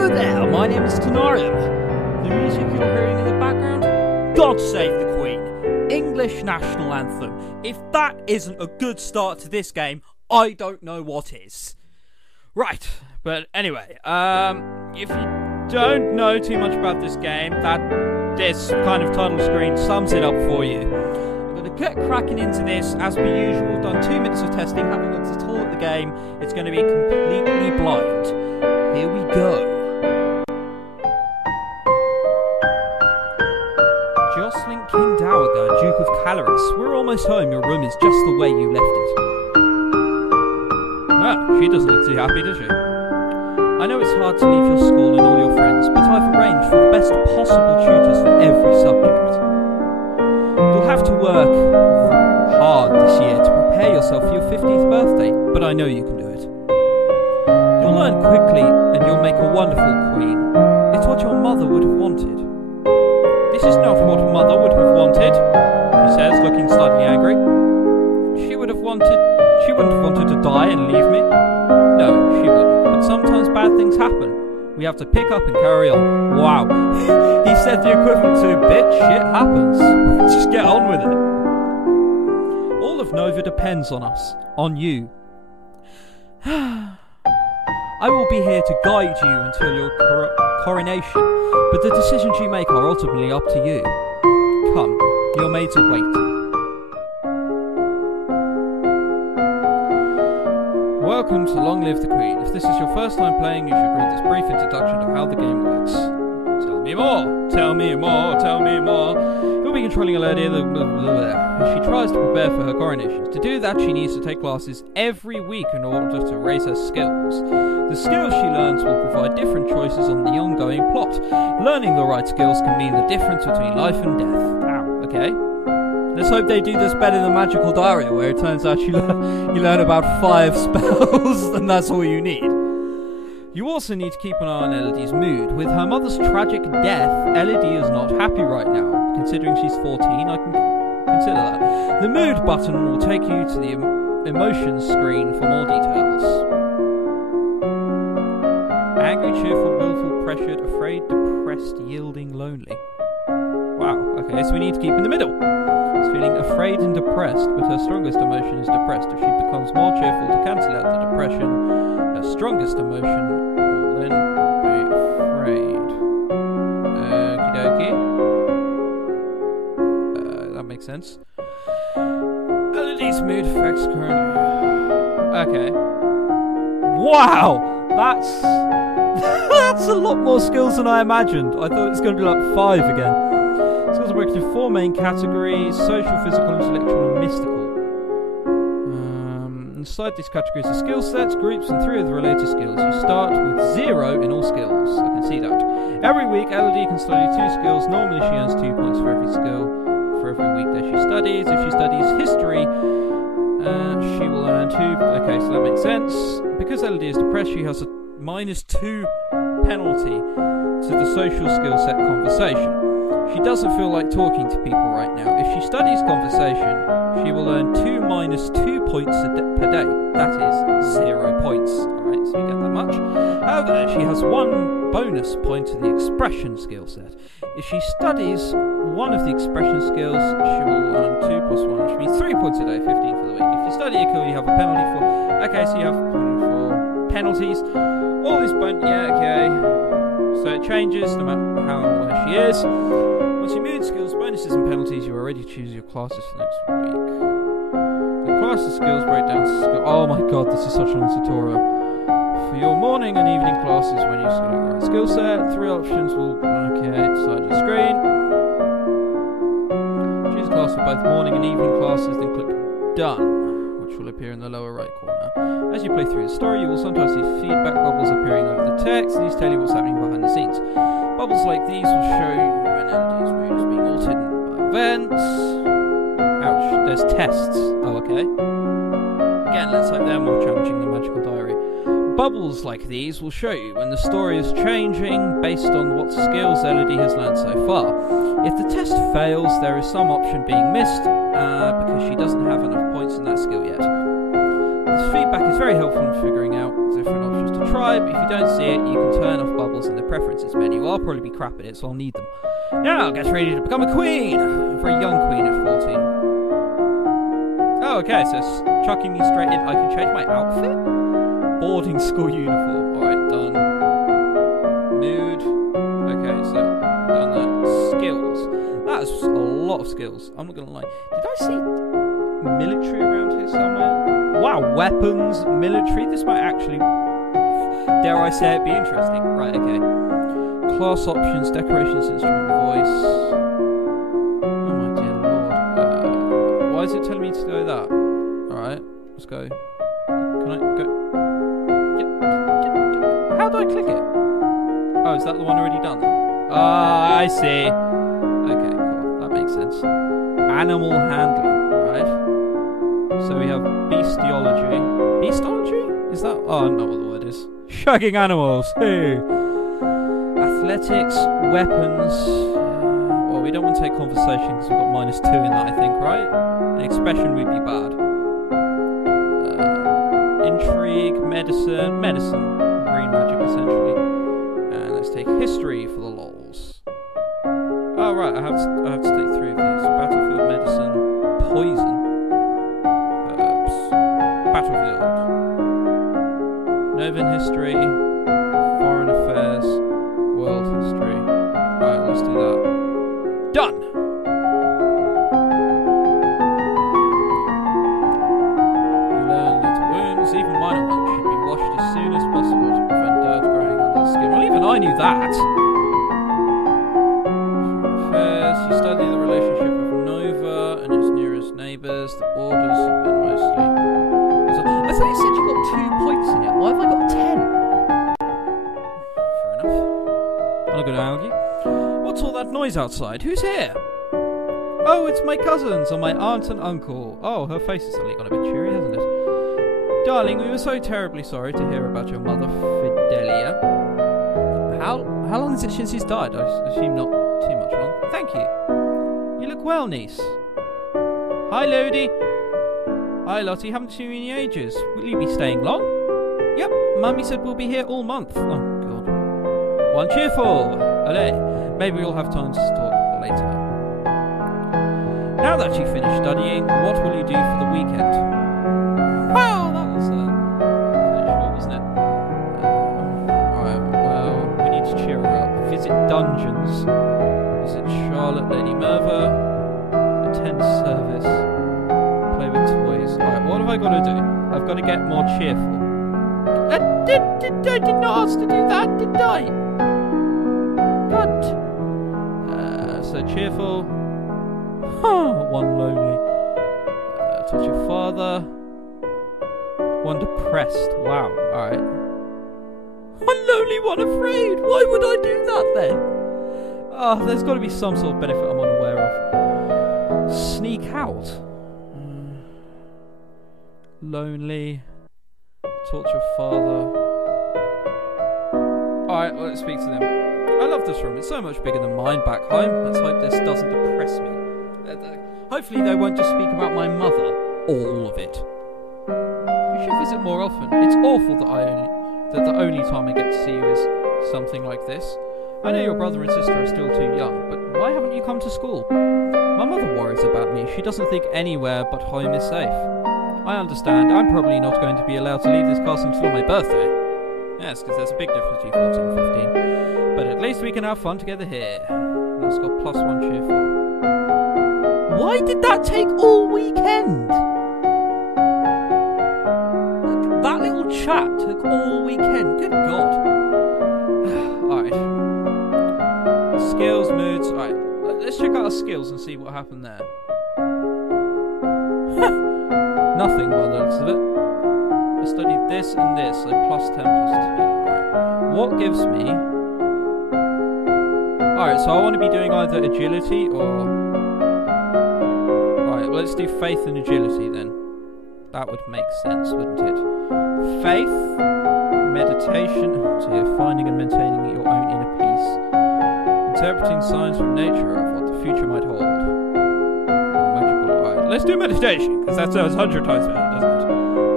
Hello there, my name is ChrisTenarium. The music you're hearing in the background, God Save the Queen, English National Anthem. If that isn't a good start to this game, I don't know what is. Right, but anyway, if you don't know too much about this game, this kind of title screen sums it up for you. I'm going to get cracking into this as per usual. We've done 2 minutes of testing, haven't looked at all at the game. It's going to be completely blind. Here we go. Jocelyn King Dowager, Duke of Caloris. We're almost home. Your room is just the way you left it. Oh, she doesn't look too happy, does she? I know it's hard to leave your school and all your friends, but I've arranged for the best possible tutors for every subject. You'll have to work hard this year to prepare yourself for your 50th birthday, but I know you can do it. You'll learn quickly and you'll make a wonderful queen. It's what your mother would have wanted. This is not what mother would have wanted, she says, looking slightly angry. She wouldn't have wanted to die and leave me. No, she wouldn't. But sometimes bad things happen. We have to pick up and carry on. Wow. He said the equivalent to, bitch, shit happens. Just get on with it. All of Nova depends on us. On you. I will be here to guide you until your coronation, but the decisions you make are ultimately up to you. Come, your maids are waiting. Welcome to Long Live the Queen. If this is your first time playing, you should read this brief introduction to how the game works. Tell me more! Tell me more! Tell me more! You'll be controlling a lady as she tries to prepare for her coronation. To do that, she needs to take classes every week in order to raise her skills. The skills she learns will provide different choices on the ongoing plot. Learning the right skills can mean the difference between life and death. Ow, okay. Let's hope they do this better than Magical Diary, where it turns out you learn about 5 spells, and that's all you need. You also need to keep an eye on Elodie's mood. With her mother's tragic death, Elodie is not happy right now. Considering she's 14, I can consider that. The mood button will take you to the emotions screen for more details. Angry, cheerful, willful, pressured, afraid, depressed, yielding, lonely. Wow, okay, so we need to keep in the middle. She's feeling afraid and depressed, but her strongest emotion is depressed. If she becomes more cheerful to cancel out the depression, her strongest emotion will then be afraid. Okie dokie. That makes sense. Elodie's mood affects current... Okay. Wow! That's a lot more skills than I imagined. I thought it was going to be like 5 again. Skills are broken into 4 main categories: social, physical, intellectual, and mystical. Inside these categories are skill sets, groups, and 3 of the related skills. You start with 0 in all skills. I can see that. Every week, Elodie can study 2 skills. Normally, she earns 2 points for every skill. For every week that she studies. If she studies history, she will earn 2. Okay, so that makes sense. Because Elodie is depressed, she has a -2 penalty to the social skill set conversation. She doesn't feel like talking to people right now. If she studies conversation, she will earn 2 minus 2 points per day. That is 0 points. Alright, so you get that much. However, she has 1 bonus point to the expression skill set. If she studies one of the expression skills, she will earn 2 plus 1, which means 3 points a day, 15 for the week. If you study a skill, you have a penalty for... Okay, so you have 4 penalties. All these yeah, okay. So it changes no matter where she is. Once you move skills, bonuses and penalties, you are ready to choose your classes for next week. The classes skills break down to skill. Oh my god, this is such a long tutorial. For your morning and evening classes, when you select the right skill set, 3 options will decide the screen. Choose a class for both morning and evening classes, then click Done, which will appear in the lower right corner. As you play through the story, you will sometimes see feedback bubbles appearing over the text. These tell you what's happening behind the scenes. Bubbles like these will show you when Elodie's mood is being altered by events. Ouch, there's tests. Oh, okay. Again, let's hope they're more challenging than Magical Diary. Bubbles like these will show you when the story is changing based on what skills Elodie has learned so far. If the test fails, there is some option being missed because she doesn't have enough points in that skill yet. This feedback is very helpful in figuring out different options to try, but if you don't see it, you can turn off bubbles in the preferences menu. I'll probably be crap at it, so I'll need them. Now, get ready to become a queen! A very young queen at 14. Oh, okay, so chucking me straight in, I can change my outfit? Boarding school uniform. Alright, done. Mood. Okay, so done that. Skills. That's a lot of skills. I'm not going to lie. Did I see military around here somewhere? Wow, weapons, military. This might actually, dare I say it, be interesting. Right, okay. Class options, decorations, instrument, voice. Oh my dear lord. Why is it telling me to go that? Alright, let's go. Can I go? How do I click it? Oh, is that the one already done? Ah, I see. Okay, cool. That makes sense. Animal handling, right? So we have bestiology. Beastology? Is that? Oh, I don't know what the word is. Shagging animals. Hey. Athletics, weapons. Well, we don't want to take conversation because we've got -2 in that, I think, right? An expression would be bad. Intrigue, medicine, green magic essentially. And let's take history for the lols. Oh right, I have to take 3 of these. Battlefield, medicine, poison, herbs, battlefield, Novan history, foreign affairs, world history. Right, let's do that. Done. Even minor ones should be washed as soon as possible to prevent dirt growing under the skin. Well, even I knew that. Foreign affairs. You study the relationship of Nova and its nearest neighbours. The borders have been mostly. I thought you said you got 2 points in it. Why have I got 10? Fair enough. I'm not going to argue. What's all that noise outside? Who's here? Oh, it's my cousins or my aunt and uncle. Oh, her face has suddenly got a bit cheery, hasn't it? Darling, we were so terribly sorry to hear about your mother, Fidelia. How long is it since she's died? I assume not too much long. Thank you. You look well, niece. Hi, Lodi. Hi, Lottie. Haven't seen you in ages. Will you be staying long? Yep. Mummy said we'll be here all month. Oh, God. One cheerful. Allez. Maybe we'll have time to talk later. Now that you've finished studying, what will you do for the weekend? Well, that was fairly short, wasn't it? Alright, well, we need to cheer her up. Visit dungeons. Visit Charlotte, Lady Merva. Attend service. Play with toys. Alright, what have I got to do? I've got to get more cheerful. I did not ask to do that, did I? God. So cheerful. One lonely. Touch your father. One depressed. Wow. Alright. One lonely, one afraid. Why would I do that then? Oh, there's got to be some sort of benefit I'm unaware of. Sneak out. Lonely. Torture father. Alright, well, let's speak to them. I love this room. It's so much bigger than mine back home. Let's hope this doesn't depress me. Hopefully they won't just speak about my mother. All of it. You should visit more often. It's awful that the only time I get to see you is something like this. I know your brother and sister are still too young, but why haven't you come to school? My mother worries about me. She doesn't think anywhere but home is safe. I understand. I'm probably not going to be allowed to leave this castle until my birthday. Yes, because there's a big difference between 14 and 15. But at least we can have fun together here. That's got +1 cheerful. Why did that take all weekend? That little chat took all weekend. Good God. Alright. Skills, moods. Alright. Let's check out our skills and see what happened there. Nothing by the looks of it. I studied this and this, so +10, +10. Alright. What gives me... Alright, so I want to be doing either agility or... Right, well, let's do faith and agility then. That would make sense, wouldn't it? Faith, meditation, so you're finding and maintaining your own inner peace. Interpreting signs from nature of what the future might hold. Magical. Alright, let's do meditation, because that sounds 100 times better, doesn't it?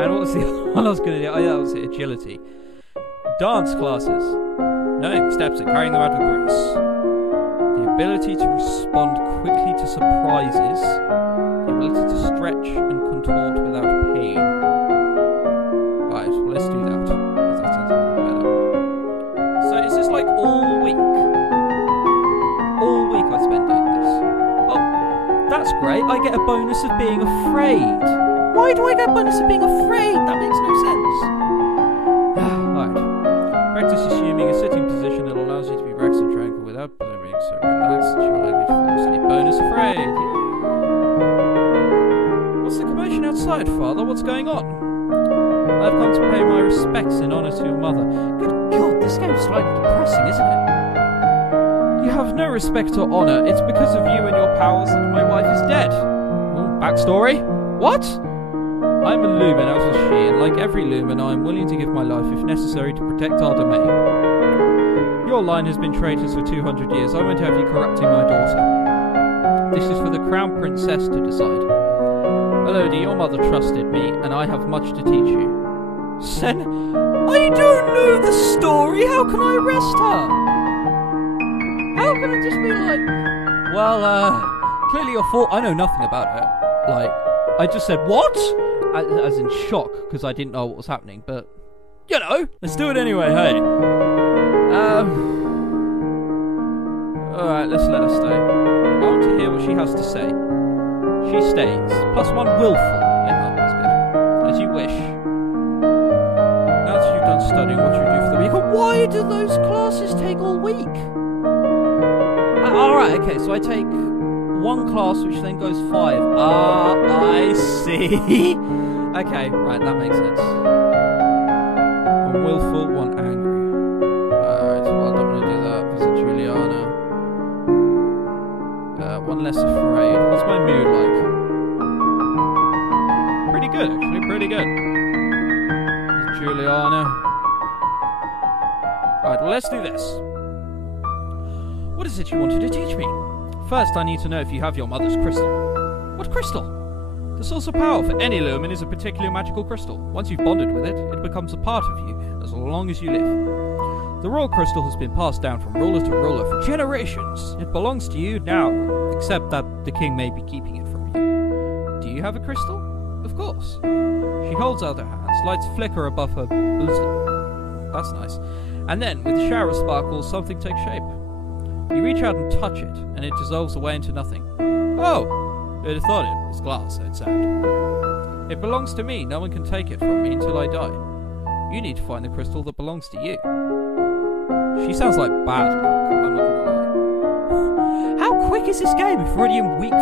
And what was the other one I was going to do? Oh yeah, that was it, agility. Dance classes. Knowing the steps and carrying them out with grace. The ability to respond quickly to surprises. The ability to stretch and contort without pain. Right, well, let's do that. Because that sounds a little better. So is this like all week? All week I spend doing this. Oh, that's great. I get a bonus of being afraid. Why do I get a bonus of being afraid? That makes no sense. Alright. Practice assuming a sitting position that allows you to be relaxed and tranquil without being so relaxed that you're likely to fall asleep. Bonus afraid. What's the commotion outside, Father? What's going on? I've come to pay my respects in honour to your mother. Good God, this game's slightly depressing, isn't it? You have no respect or honour. It's because of you and your powers that my wife is dead. Well, backstory? What? I'm a lumen, as was she, and like every lumen, I am willing to give my life if necessary to protect our domain. Your line has been traitors for 200 years. I won't have you corrupting my daughter. This is for the Crown Princess to decide. Elodie, your mother trusted me, and I have much to teach you. Sen, I don't know the story. How can I arrest her? How can I just be like, well, clearly your fault. I know nothing about it. Like, I just said, what? As in shock, because I didn't know what was happening, but, you know, let's do it anyway, hey. Alright, let's let her stay. I want to hear what she has to say. She stays. +1 willful. Yeah, that's good. As you wish. Now that you've done studying, what should you do for the week? Why do those classes take all week? Alright, okay, so I take one class which then goes 5. I see. Okay, right, that makes sense. 1 willful, 1 angry. Alright, well, I don't want to do that because of Juliana. 1 less afraid. What's my mood like? Pretty good, actually, pretty good. Juliana. Right, well, let's do this. What is it you wanted to teach me? First, I need to know if you have your mother's crystal. What crystal? The source of power for any lumen is a particular magical crystal. Once you've bonded with it, it becomes a part of you, as long as you live. The royal crystal has been passed down from ruler to ruler for generations. It belongs to you now, except that the king may be keeping it from you. Do you have a crystal? Of course. She holds out her hands, lights flicker above her bosom. That's nice. And then, with a shower of sparkles, something takes shape. You reach out and touch it, and it dissolves away into nothing. Oh! I'd have thought it was glass, said Sand. It belongs to me. No one can take it from me until I die. You need to find the crystal that belongs to you. She sounds like bad luck, I'm not gonna lie. How quick is this game if we're already in week 3?